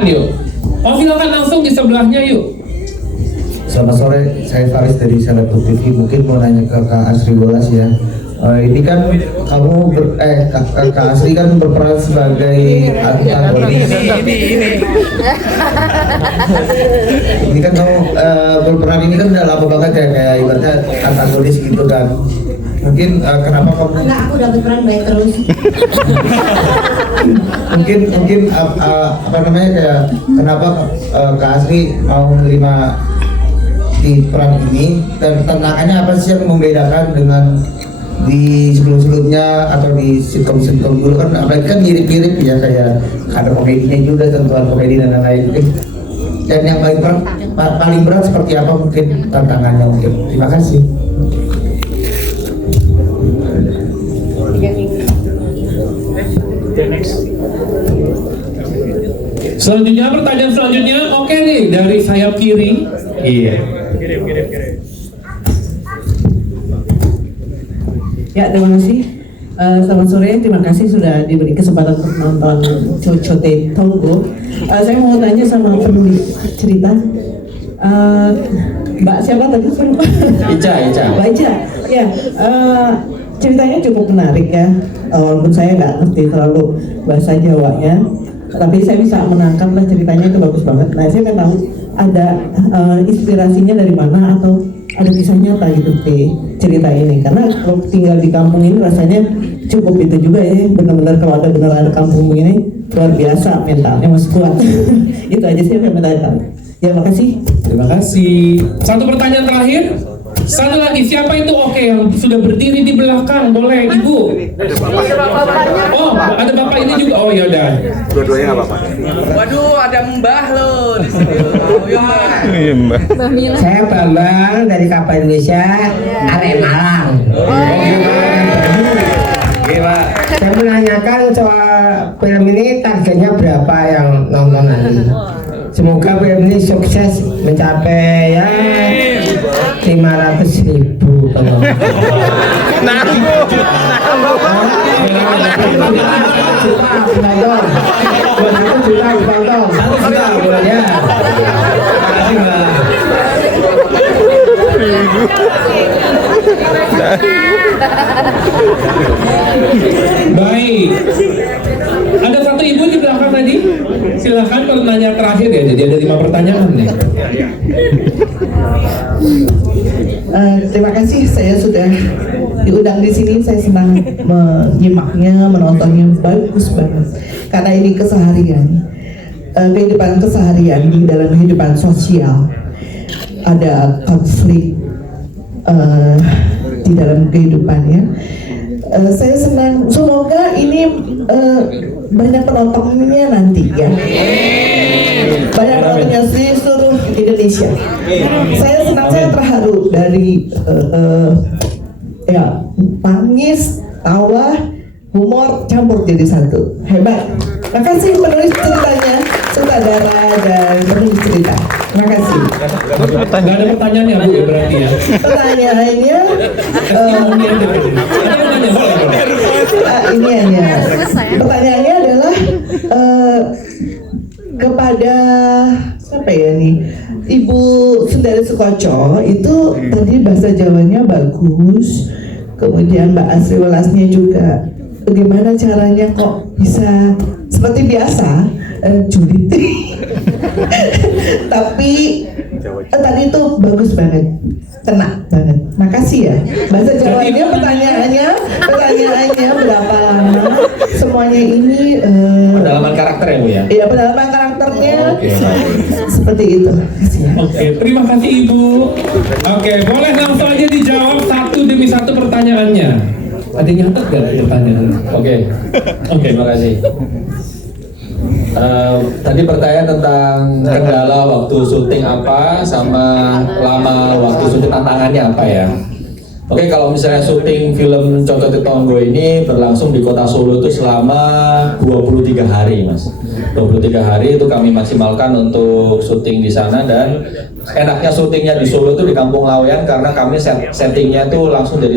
Yuk. Oh, silakan langsung di sebelahnya yuk. Selamat sore, saya Faris dari Selebgram TV. Mungkin mau nanya ke Kak Asri Welas ya. Ini kan kamu Kak Asri kan berperan sebagai antagonis. Ini kan kamu berperan ini kan udah lama banget ya, kayak ibaratnya antagonis gitu kan. Mungkin kenapa kamu? Enggak, aku udah berperan baik terus. mungkin apa namanya kayak kenapa Kak Asri mau menerima di peran ini dan tantangannya apa sih yang membedakan dengan di sebelum-sebelumnya atau di sitkom-sitkom dulu kan, apalagi kan mirip-mirip ya, kayak ada komedinya juga, tentuan komedi dan lain-lain. Dan yang paling berat seperti apa mungkin tantangannya mungkin. Terima kasih. Selanjutnya, pertanyaan selanjutnya, oke nih, dari sayap kiri. Iya. Kirim. Ya, terima kasih. Selamat sore, terima kasih sudah diberi kesempatan untuk nonton Cocote Tonggo. Saya mau tanya sama penulis cerita. Mbak siapa tadi? Ica. Mbak Ica. Ya, ceritanya cukup menarik ya. Walaupun saya nggak ngerti terlalu bahasa Jawanya, tapi saya bisa menangkap lah, ceritanya itu bagus banget. Nah, saya nggak tahu ada inspirasinya dari mana atau ada kisah nyata gitu di cerita ini, karena kalau tinggal di kampung ini rasanya cukup itu juga ya, benar-benar kalau ada benar ada kampung ini luar biasa mentalnya masih kuat. Itu aja sih yang saya tahu. Ya, makasih. Terima kasih. Satu pertanyaan terakhir. Satu lagi, siapa itu oke yang sudah berdiri di belakang? Boleh, Ibu. Oh, ada bapak ini juga. Oh, ya udah. Dua-duanya nggak apa-apa. Waduh, ada Mbah loh di sini. Iya Mbak. Saya Bambang dari Kapal Indonesia, Arek Malang. Gimana? Saya menanyakan soal film ini, targetnya berapa yang nonton nanti. Semoga film ini sukses mencapai ya 500.000 penonton. Baik. Ada satu ibu di belakang tadi. Silakan pertanyaan terakhir ya. Jadi ada 5 pertanyaan nih. Terima kasih, saya sudah diundang di sini. Saya senang menyimaknya, menontonnya, bagus banget. Karena ini keseharian, kehidupan keseharian di dalam kehidupan sosial. Ada konflik di dalam kehidupannya. Saya senang, semoga ini banyak penontonnya nanti ya. Banyak penontonnya di seluruh Indonesia. Saya senang, saya terharu dari ya, tangis, tawa, humor campur jadi satu. Hebat. Terima kasih penulis ceritanya, sutradara dan penulis cerita. Terima kasih. Nggak ada pertanyaannya Bu ya berarti ya. Pertanyaannya ini hanya pertanyaannya adalah kepada siapa ya nih, Ibu Sundari Sukoco itu tadi bahasa Jawanya bagus, kemudian Mbak Asri Welasnya juga. Bagaimana caranya kok bisa seperti biasa julid tapi tadi itu bagus banget, kena banget. Makasih ya. Bahasa Jawanya, pertanyaannya berapa lama? Semuanya ini Pendalaman karakter ya Bu ya. iya, pendalaman karakternya. Oke. Seperti itu. Makasih ya. Oke, terima kasih Ibu. Oke, boleh langsung aja dijawab satu demi satu pertanyaannya. Ada yang nyatet gak pertanyaan? Oke, makasih. Tadi pertanyaan tentang kendala waktu syuting apa sama lama waktu syuting, tantangannya apa ya? Oke, kalau misalnya syuting film Cocote Tonggo ini berlangsung di kota Solo itu selama 23 hari Mas. 23 hari itu kami maksimalkan untuk syuting di sana, dan enaknya syutingnya di Solo itu di Kampung Laweyan karena kami settingnya itu langsung dari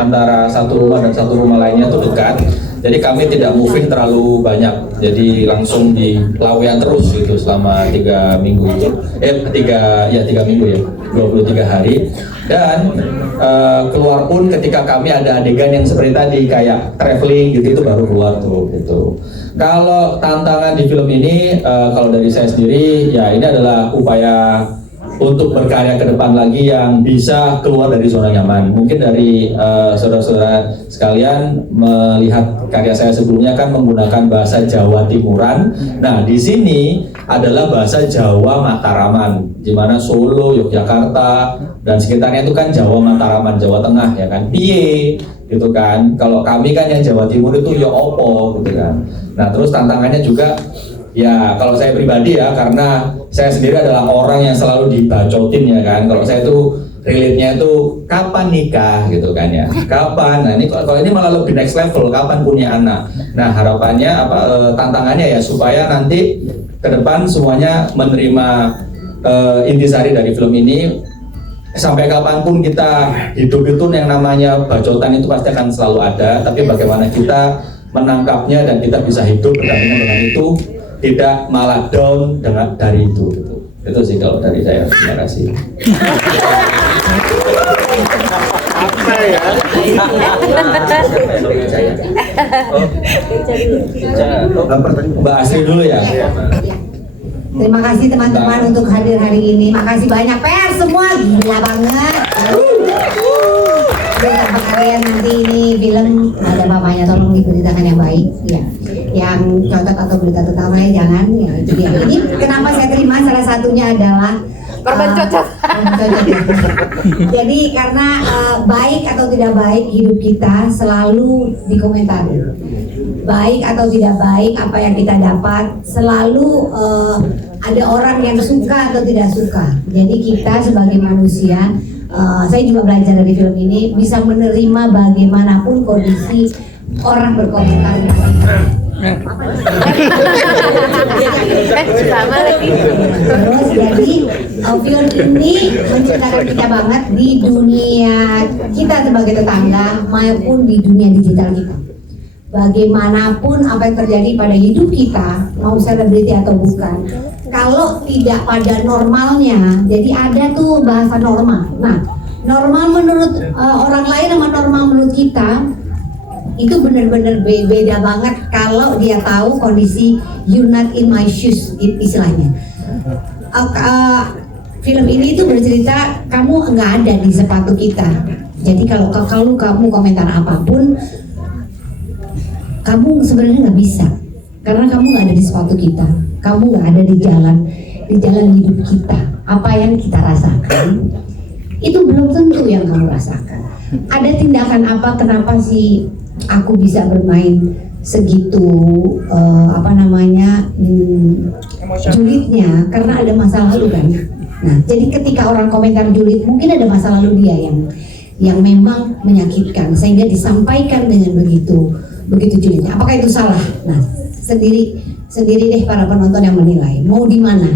antara satu rumah dan satu rumah lainnya itu dekat. Jadi kami tidak moving terlalu banyak, jadi langsung di Lawean terus gitu selama 3 minggu itu, 3 minggu ya, 23 hari. Dan keluar pun ketika kami ada adegan yang seperti tadi kayak traveling gitu, itu baru keluar tuh gitu. Kalau tantangan di film ini, kalau dari saya sendiri ya ini adalah upaya untuk berkarya ke depan lagi yang bisa keluar dari zona nyaman. Mungkin dari saudara-saudara sekalian melihat karya saya sebelumnya kan menggunakan bahasa Jawa Timuran. Nah, di sini adalah bahasa Jawa Mataraman, di mana Solo, Yogyakarta dan sekitarnya itu kan Jawa Mataraman, Jawa Tengah ya kan. Piye gitu kan. Kalau kami kan yang Jawa Timur itu ya opo gitu kan. Nah, terus tantangannya juga ya kalau saya pribadi ya, karena saya sendiri adalah orang yang selalu dibacotin ya kan. Kalau saya tuh relate-nya itu kapan nikah gitu kan ya, kapan. Nah ini kalau ini malah lebih next level, kapan punya anak. Nah harapannya tantangannya ya supaya nanti ke depan semuanya menerima intisari dari film ini. Sampai kapanpun kita hidup itu yang namanya bacotan itu pasti akan selalu ada, tapi bagaimana kita menangkapnya dan kita bisa hidup berdampingan dengan itu, tidak malah down dengan dari itu gitu. Itu sih kalau dari saya. Terima kasih. Mbak Asri dulu ya. Terima kasih teman-teman untuk hadir hari ini. Makasih banyak pers semua, gila banget. Sama kalian nanti ini film ada papanya, tolong diberitakan yang baik ya. Yang cocok atau berita tentang lain jangan ya, itu dia. Ini kenapa saya terima salah satunya adalah cocok. Jadi karena baik atau tidak baik hidup kita selalu dikomentari. Baik atau tidak baik apa yang kita dapat selalu ada orang yang suka atau tidak suka. Jadi kita sebagai manusia, saya juga belajar dari film ini bisa menerima bagaimanapun kondisi orang berkomentar. Terus jadi film ini menceritakan kita banget di dunia kita sebagai tetangga maupun di dunia digital kita. Bagaimanapun apa yang terjadi pada hidup kita, mau selebriti atau bukan, kalau tidak pada normalnya, jadi ada tuh bahasa normal. Nah, normal menurut orang lain sama normal menurut kita itu benar-benar beda banget kalau dia tahu kondisi you not in my shoes istilahnya. Film ini itu bercerita kamu nggak ada di sepatu kita. Jadi kalau kamu komentar apapun, kamu sebenarnya nggak bisa karena kamu nggak ada di sepatu kita, kamu nggak ada di jalan hidup kita. Apa yang kita rasakan itu belum tentu yang kamu rasakan. Ada tindakan apa, kenapa sih aku bisa bermain segitu julidnya, karena ada masa lalu kan. Nah jadi ketika orang komentar julid mungkin ada masa lalu dia yang memang menyakitkan sehingga disampaikan dengan begitu julidnya. Apakah itu salah? Nah, sendiri deh para penonton yang menilai. Mau di mana?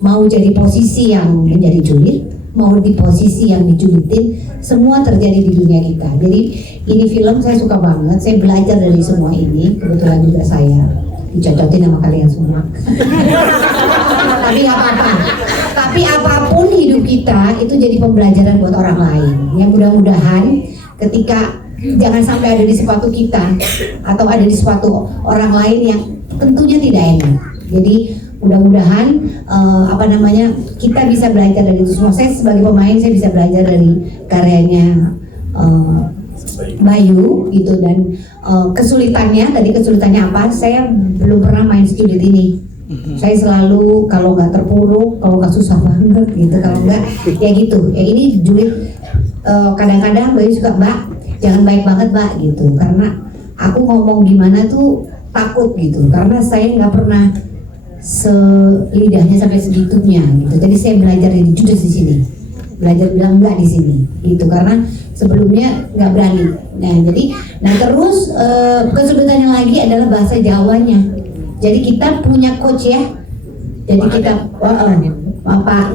Mau jadi posisi yang menjadi julid, mau di posisi yang dijulitin, semua terjadi di dunia kita. Jadi ini film saya suka banget. Saya belajar dari semua ini. Kebetulan juga saya dicocotin sama kalian semua. Tapi nggak apa-apa. Tapi apapun hidup kita itu jadi pembelajaran buat orang lain. Yang mudah-mudahan ketika jangan sampai ada di sepatu kita atau ada di sepatu orang lain yang tentunya tidak enak. Jadi mudah-mudahan kita bisa belajar dari itu semua. Saya sebagai pemain saya bisa belajar dari karyanya Bayu gitu, dan kesulitannya apa? Saya belum pernah main julid ini. Saya selalu kalau nggak terpuruk, kalau nggak susah banget gitu, kalau nggak ya gitu. Ya ini julid kadang-kadang Bayu suka, Mbak jangan baik banget Mbak gitu, karena aku ngomong gimana tuh takut gitu, karena saya nggak pernah selidahnya sampai segitunya gitu. Jadi saya belajar jadi judes di sini, belajar bilang enggak di sini gitu, karena sebelumnya nggak berani. Nah terus kesulitannya lagi adalah bahasa Jawanya. Jadi kita punya coach ya, jadi kita Pak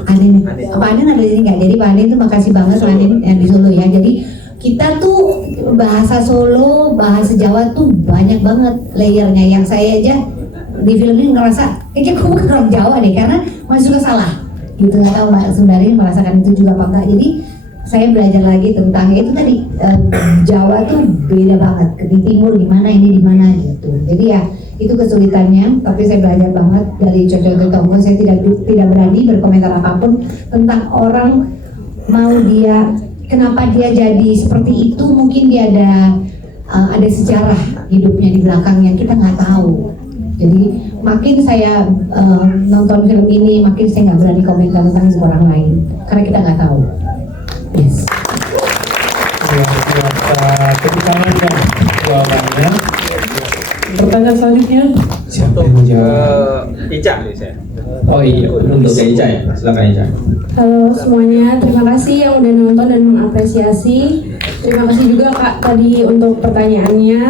Anin ada di sini nggak? Jadi Pak Anin tuh makasih banget Pak Anin yang di Solo ya. Jadi kita tuh bahasa Solo, bahasa Jawa tuh banyak banget layernya. Yang saya aja di film ini ngerasa kayaknya aku bukan orang Jawa deh, karena masih suka salah gitu. Nggak tahu Mbak Sundari merasakan itu juga apa enggak. Jadi saya belajar lagi tentang itu tadi, Jawa tuh beda banget, di timur di mana, ini di mana gitu. Jadi ya itu kesulitannya, tapi saya belajar banget dari Coco Tonggo. Saya tidak berani berkomentar apapun tentang orang, mau dia kenapa dia jadi seperti itu, mungkin dia ada sejarah hidupnya di belakangnya, kita nggak tahu. Jadi makin saya nonton film ini, makin saya nggak berani komentar tentang orang lain karena kita nggak tahu. Yes. Tepuk tangan ya jawabannya. Pertanyaan selanjutnya. Siapa yang mau jawab? Ica nih saya. Oh iya, untuk Ica ya, silakan Ica. Halo semuanya, terima kasih yang udah nonton dan mengapresiasi. Terima kasih juga Kak tadi untuk pertanyaannya.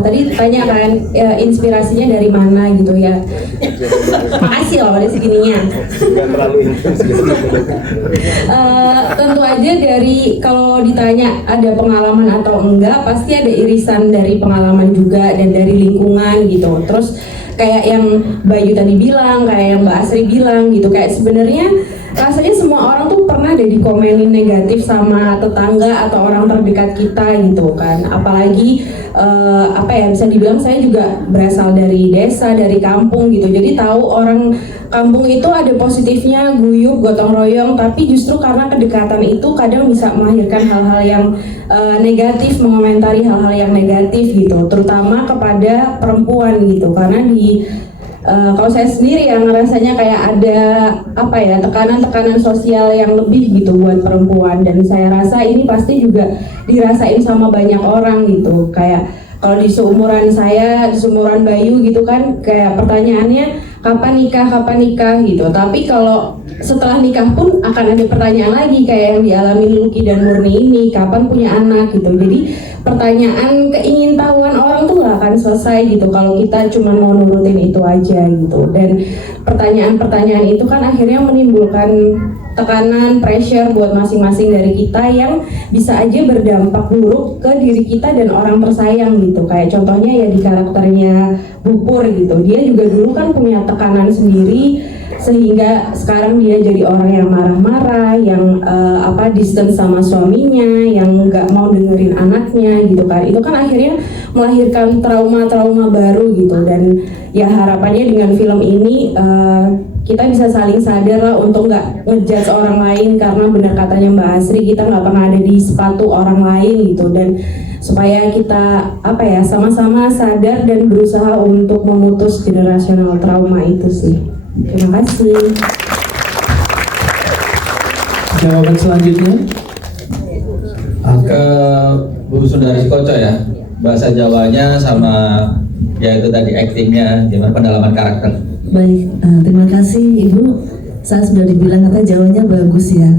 Tadi tanya kan inspirasinya dari mana gitu ya. Makasih loh ada segininya. Nggak terlalu intens gitu. Tentu aja dari kalau ditanya ada pengalaman atau enggak, pasti ada irisan dari pengalaman juga dan dari lingkungan gitu. Terus kayak yang Bayu tadi bilang, kayak yang Mbak Asri bilang gitu, kayak sebenarnya rasanya semua orang tuh pernah deh dikomenin negatif sama tetangga atau orang terdekat kita gitu kan. Apalagi apa ya, bisa dibilang saya juga berasal dari desa, dari kampung gitu. Jadi tahu orang kampung itu ada positifnya, guyup, gotong royong, tapi justru karena kedekatan itu kadang bisa melahirkan hal-hal yang negatif, mengomentari hal-hal yang negatif gitu, terutama kepada perempuan gitu. Karena di kalau saya sendiri yang ngerasanya kayak ada apa ya, tekanan-tekanan sosial yang lebih gitu buat perempuan, dan saya rasa ini pasti juga dirasain sama banyak orang gitu. Kayak kalau di seumuran saya, di seumuran Bayu gitu kan, kayak pertanyaannya kapan nikah gitu. Tapi kalau setelah nikah pun akan ada pertanyaan lagi kayak yang dialami Lucky dan Murni ini, kapan punya anak gitu. Jadi pertanyaan keingintahuan orang tuh gak akan selesai gitu kalau kita cuma mau nurutin itu aja gitu. Dan pertanyaan-pertanyaan itu kan akhirnya menimbulkan tekanan, pressure buat masing-masing dari kita yang bisa aja berdampak buruk ke diri kita dan orang tersayang gitu. Kayak contohnya ya di karakternya Bupur gitu, dia juga dulu kan punya tekanan sendiri sehingga sekarang dia jadi orang yang marah-marah, yang distance sama suaminya, yang nggak mau dengerin anaknya gitu kan. Itu kan akhirnya melahirkan trauma-trauma baru gitu. Dan ya harapannya dengan film ini kita bisa saling sadar lah untuk nggak ngejudge orang lain, karena benar katanya Mbak Asri, kita nggak pernah ada di sepatu orang lain gitu. Dan supaya kita sama-sama sadar dan berusaha untuk memutus generasional trauma itu sih. Terima kasih. Jawaban selanjutnya. Ke Bu Sundari Koco ya, bahasa Jawanya sama ya itu tadi aktingnya, gimana pendalaman karakter. Baik, terima kasih Ibu. Saya sudah dibilang kata Jawanya bagus ya.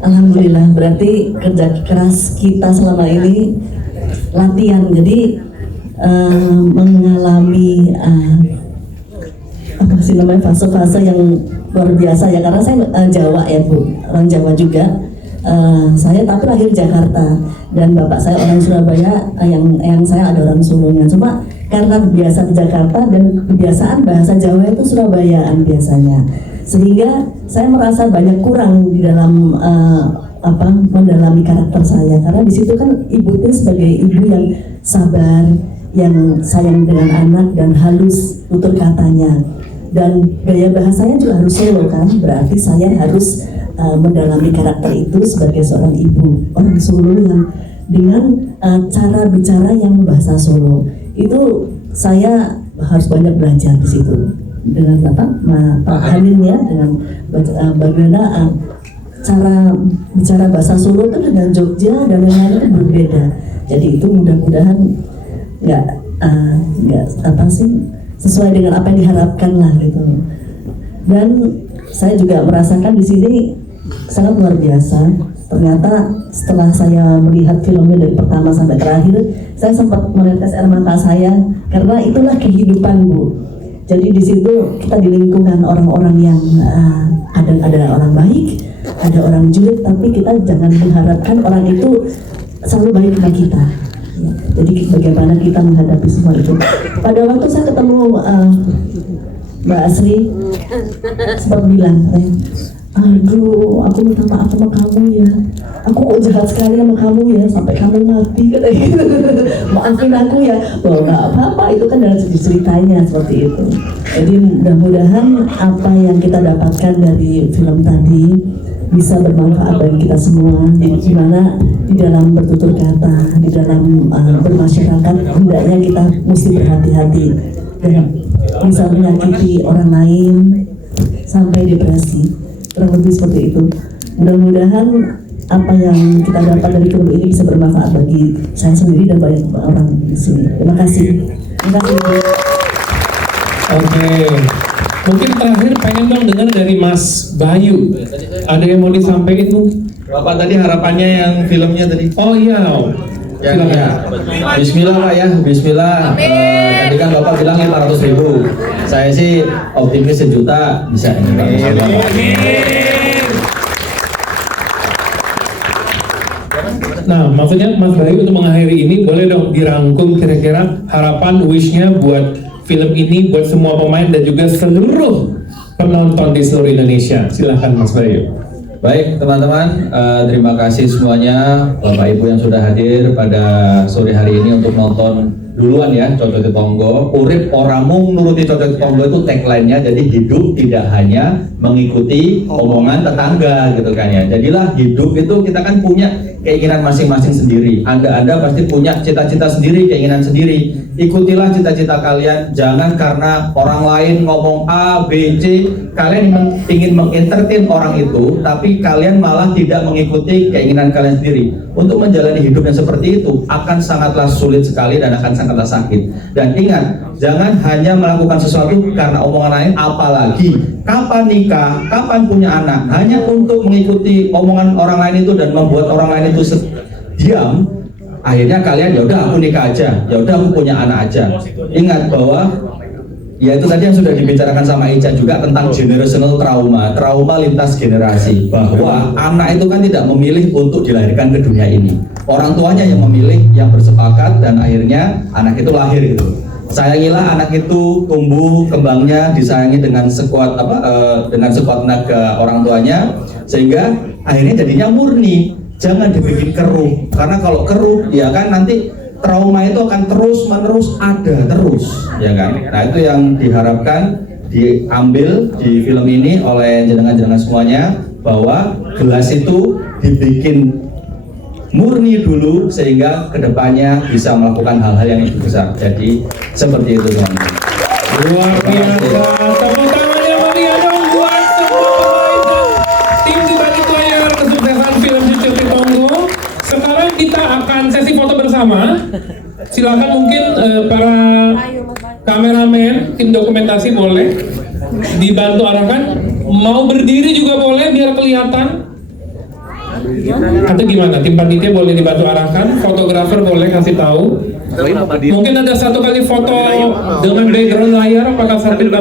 Alhamdulillah, berarti kerja keras kita selama ini latihan, jadi mengalami fase-fase yang luar biasa ya, karena saya Jawa ya Bu, orang Jawa juga. Saya tapi lahir Jakarta dan bapak saya orang Surabaya, yang saya ada orang Solonya. Cuma karena biasa di Jakarta dan kebiasaan bahasa Jawa itu Surabayaan biasanya, sehingga saya merasa banyak kurang di dalam mendalami karakter saya, karena di situ kan ibu itu sebagai ibu yang sabar, yang sayang dengan anak dan halus tutur katanya, dan gaya bahasanya juga harus Solo kan, berarti saya harus mendalami karakter itu sebagai seorang ibu orang Solo yang dengan cara bicara yang bahasa Solo. Itu saya harus banyak belajar di situ dengan Pak Hanin ya, dengan bagaimana cara bicara bahasa Solo itu dengan Jogja dan lain-lain itu berbeda. Jadi itu mudah-mudahan nggak sesuai dengan apa yang diharapkan lah gitu. Dan saya juga merasakan di sini sangat luar biasa. Ternyata setelah saya melihat filmnya dari pertama sampai terakhir, saya sempat menetes air mata saya karena itulah kehidupan Bu. Jadi di situ kita di lingkungan orang-orang yang ada orang baik, ada orang julid, tapi kita jangan mengharapkan orang itu selalu baik dengan kita. Ya, jadi bagaimana kita menghadapi semua itu. Pada waktu saya ketemu Mbak Asri sempat bilang, aduh, aku minta maaf sama kamu ya. Aku kok jahat sekali sama kamu ya, sampai kamu mati katanya gitu. Maafin aku ya. Oh, nggak apa-apa, itu kan dalam ceritanya seperti itu. Jadi mudah-mudahan apa yang kita dapatkan dari film tadi bisa bermanfaat bagi kita semua. Di mana di dalam bertutur kata, di dalam bermasyarakat, hendaknya kita mesti berhati-hati dan bisa menyakiti orang lain sampai depresi. Kurang lebih seperti itu. Mudah-mudahan apa yang kita dapat dari film ini bisa bermanfaat bagi saya sendiri dan banyak orang di sini. Terima kasih. Terima kasih. Oke. Mungkin terakhir pengen dong dengar dari Mas Bayu. Ada yang mau disampaikan Bu? Bapak tadi harapannya yang filmnya tadi. Oh iya. Ya, Bismillah Pak ya, Bismillah. Tadi kan Bapak bilang 500.000. Saya sih optimis 1 juta bisa ini. Nah, maksudnya Mas Bayu untuk mengakhiri ini boleh dong dirangkum kira-kira harapan wish-nya buat film ini buat semua pemain dan juga seluruh penonton di seluruh Indonesia. Silahkan Mas Bayu. Baik teman-teman, terima kasih semuanya Bapak Ibu yang sudah hadir pada sore hari ini untuk nonton duluan ya Cocok Tonggo. Urip ora mung nuruti Cocok Tonggo itu tagline-nya, jadi hidup tidak hanya mengikuti omongan tetangga gitu kan ya. Jadilah hidup itu kita kan punya keinginan masing-masing sendiri. Anda pasti punya cita-cita sendiri, keinginan sendiri. Ikutilah cita-cita kalian, jangan karena orang lain ngomong A, B, C, kalian ingin mengentertain orang itu, tapi kalian malah tidak mengikuti keinginan kalian sendiri. Untuk menjalani hidup yang seperti itu akan sangatlah sulit sekali dan akan sangatlah sakit. Dan ingat, jangan hanya melakukan sesuatu karena omongan lain, apalagi kapan nikah, kapan punya anak, hanya untuk mengikuti omongan orang lain itu dan membuat orang lain itu diam. Akhirnya kalian ya udah aku nikah aja, ya udah aku punya anak aja. Ingat bahwa ya itu tadi yang sudah dibicarakan sama Ica juga tentang generational trauma lintas generasi, bahwa anak itu kan tidak memilih untuk dilahirkan ke dunia ini. Orang tuanya yang memilih, yang bersepakat, dan akhirnya anak itu lahir gitu. Sayangilah anak itu tumbuh kembangnya, disayangi dengan sekuat tenaga orang tuanya, sehingga akhirnya jadinya murni. Jangan dibikin keruh, karena kalau keruh ya kan nanti trauma itu akan terus menerus ada terus, ya kan. Nah itu yang diharapkan diambil di film ini oleh jenengan-jenengan semuanya, bahwa gelas itu dibikin murni dulu sehingga kedepannya bisa melakukan hal-hal yang lebih besar. Jadi seperti itu teman-teman. Luar biasa. Tepuk tangannya meriah dong buat semua pemain dan tim di balik layar kesuksesan film Cocok Tonggo. Sekarang kita akan sesi foto bersama. Silakan mungkin para kameramen, tim dokumentasi boleh dibantu arahkan. Mau berdiri juga boleh biar kelihatan. Atau gimana? Tim panitia boleh dibantu arahkan. Fotografer boleh kasih tahu. Mungkin ada 1 kali foto dengan background layar. Apakah sambil